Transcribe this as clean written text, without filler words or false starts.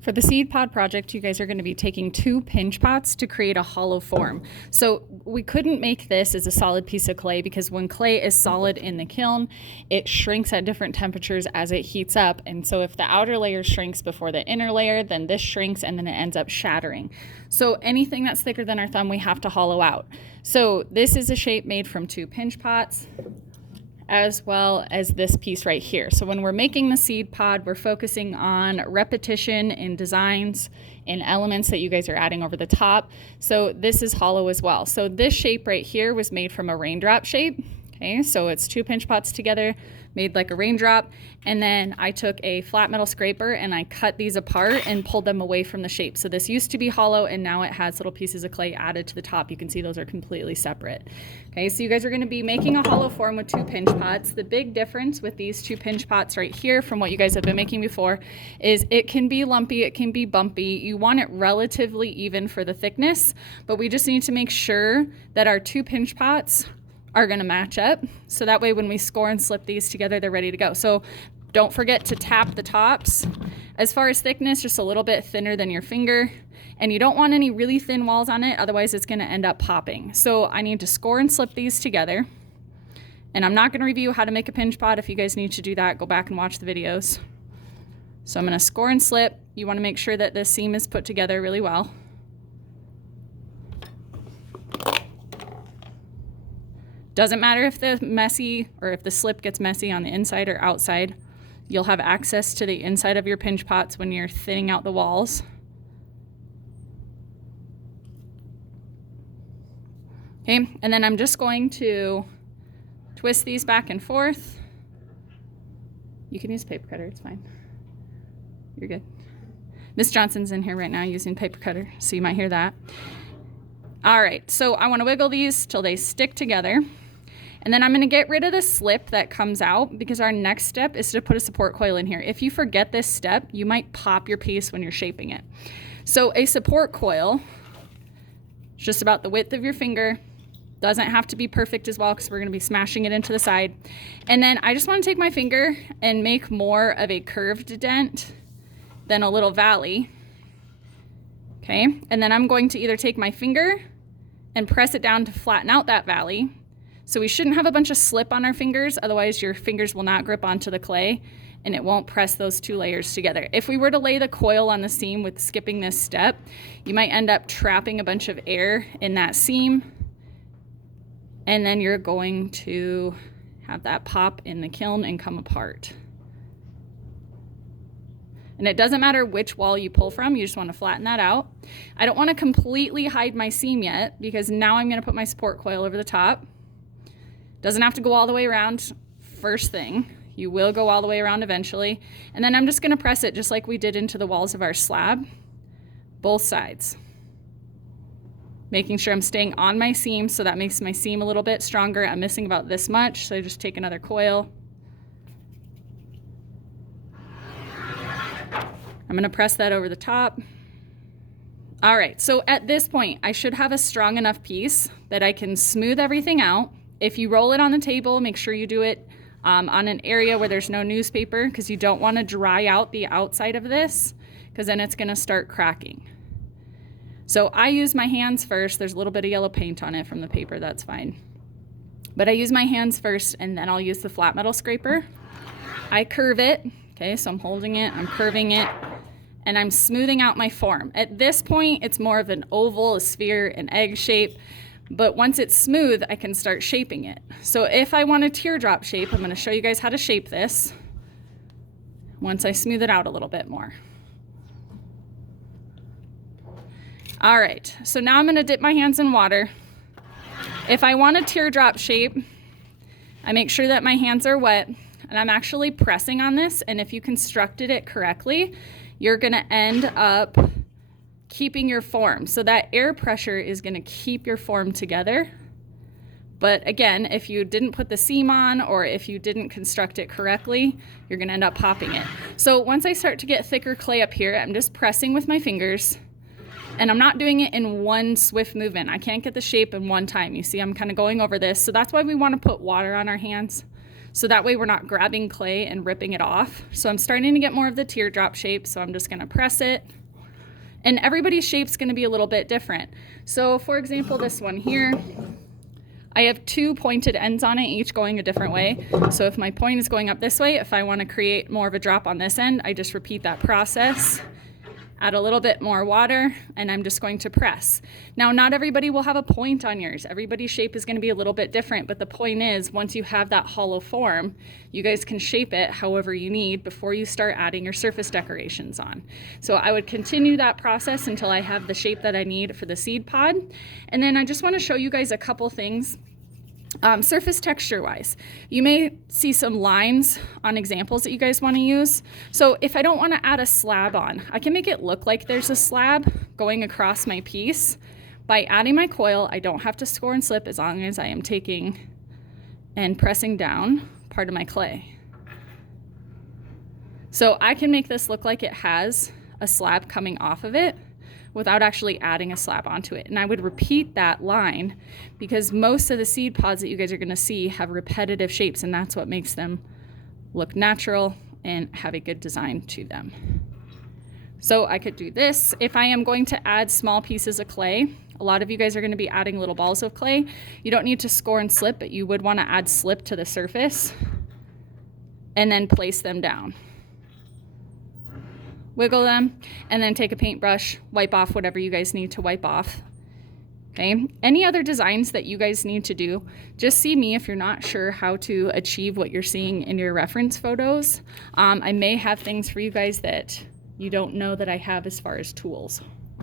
For the seed pod project, you guys are going to be taking 2 pinch pots to create a hollow form. So we couldn't make this as a solid piece of clay because when clay is solid in the kiln, it shrinks at different temperatures as it heats up. And so if the outer layer shrinks before the inner layer, then this shrinks and then it ends up shattering. So anything that's thicker than our thumb, we have to hollow out. So this is a shape made from 2 pinch pots, as well as this piece right here. So when we're making the seed pod, we're focusing on repetition in designs and elements that you guys are adding over the top. So this is hollow as well. So this shape right here was made from a raindrop shape. Okay, so it's 2 pinch pots together, made like a raindrop. And then I took a flat metal scraper and I cut these apart and pulled them away from the shape. So this used to be hollow and now it has little pieces of clay added to the top. You can see those are completely separate. Okay, so you guys are going to be making a hollow form with 2 pinch pots. The big difference with these 2 pinch pots right here from what you guys have been making before is it can be lumpy, it can be bumpy. You want it relatively even for the thickness, but we just need to make sure that our 2 pinch pots are going to match up, so that way when we score and slip these together, they're ready to go. So don't forget to tap the tops. As far as thickness, just a little bit thinner than your finger, and you don't want any really thin walls on it, otherwise it's going to end up popping. So I need to score and slip these together, and I'm not going to review how to make a pinch pot. If you guys need to do that, go back and watch the videos. So I'm going to score and slip. You want to make sure that this seam is put together really well. Doesn't matter if the slip gets messy on the inside or outside. You'll have access to the inside of your pinch pots when you're thinning out the walls. Okay, and then I'm just going to twist these back and forth. You can use a paper cutter, it's fine. You're good. Miss Johnson's in here right now using paper cutter, so you might hear that. All right, so I want to wiggle these till they stick together. And then I'm going to get rid of the slip that comes out because our next step is to put a support coil in here. If you forget this step, you might pop your piece when you're shaping it. So a support coil is just about the width of your finger. Doesn't have to be perfect as well because we're going to be smashing it into the side. And then I just want to take my finger and make more of a curved dent than a little valley. Okay, and then I'm going to either take my finger and press it down to flatten out that valley. So we shouldn't have a bunch of slip on our fingers, otherwise your fingers will not grip onto the clay and it won't press those 2 layers together. If we were to lay the coil on the seam with skipping this step, you might end up trapping a bunch of air in that seam, and then you're going to have that pop in the kiln and come apart. And it doesn't matter which wall you pull from, you just want to flatten that out. I don't want to completely hide my seam yet because now I'm going to put my support coil over the top. Doesn't have to go all the way around first thing. You will go all the way around eventually. And then I'm just going to press it just like we did into the walls of our slab, both sides. Making sure I'm staying on my seam, so that makes my seam a little bit stronger. I'm missing about this much, so I just take another coil. I'm going to press that over the top. All right, so at this point, I should have a strong enough piece that I can smooth everything out. If you roll it on the table, make sure you do it on an area where there's no newspaper because you don't want to dry out the outside of this because then it's going to start cracking. So I use my hands first. There's a little bit of yellow paint on it from the paper, that's fine. But I use my hands first and then I'll use the flat metal scraper. I curve it, okay, so I'm holding it, I'm curving it, and I'm smoothing out my form. At this point, it's more of an oval, a sphere, an egg shape. But once it's smooth, I can start shaping it. So if I want a teardrop shape, I'm going to show you guys how to shape this once I smooth it out a little bit more. All right, so now I'm going to dip my hands in water. If I want a teardrop shape, I make sure that my hands are wet and I'm actually pressing on this. And if you constructed it correctly, you're going to end up keeping your form. So that air pressure is going to keep your form together. But again, if you didn't put the seam on or if you didn't construct it correctly, you're going to end up popping it. So once I start to get thicker clay up here, I'm just pressing with my fingers and I'm not doing it in one swift movement. I can't get the shape in one time. You see, I'm kind of going over this. So that's why we want to put water on our hands So that way we're not grabbing clay and ripping it off. So I'm starting to get more of the teardrop shape. So I'm just gonna press it. And everybody's shape's gonna be a little bit different. So for example, this one here, I have 2 pointed ends on it, each going a different way. So if my point is going up this way, if I want to create more of a drop on this end, I just repeat that process, add a little bit more water, and I'm just going to press. Now, not everybody will have a point on yours. Everybody's shape is going to be a little bit different, but the point is, once you have that hollow form, you guys can shape it however you need before you start adding your surface decorations on. So I would continue that process until I have the shape that I need for the seed pod. And then I just want to show you guys a couple things. Surface texture wise, you may see some lines on examples that you guys want to use. So if I don't want to add a slab on, I can make it look like there's a slab going across my piece. By adding my coil, I don't have to score and slip as long as I am taking and pressing down part of my clay. So I can make this look like it has a slab coming off of it without actually adding a slab onto it. And I would repeat that line because most of the seed pods that you guys are gonna see have repetitive shapes, and that's what makes them look natural and have a good design to them. So I could do this. If I am going to add small pieces of clay, a lot of you guys are gonna be adding little balls of clay. You don't need to score and slip, but you would wanna add slip to the surface and then place them down. Wiggle them, and then take a paintbrush, wipe off whatever you guys need to wipe off. Okay, any other designs that you guys need to do, just see me if you're not sure how to achieve what you're seeing in your reference photos. I may have things for you guys that you don't know that I have as far as tools.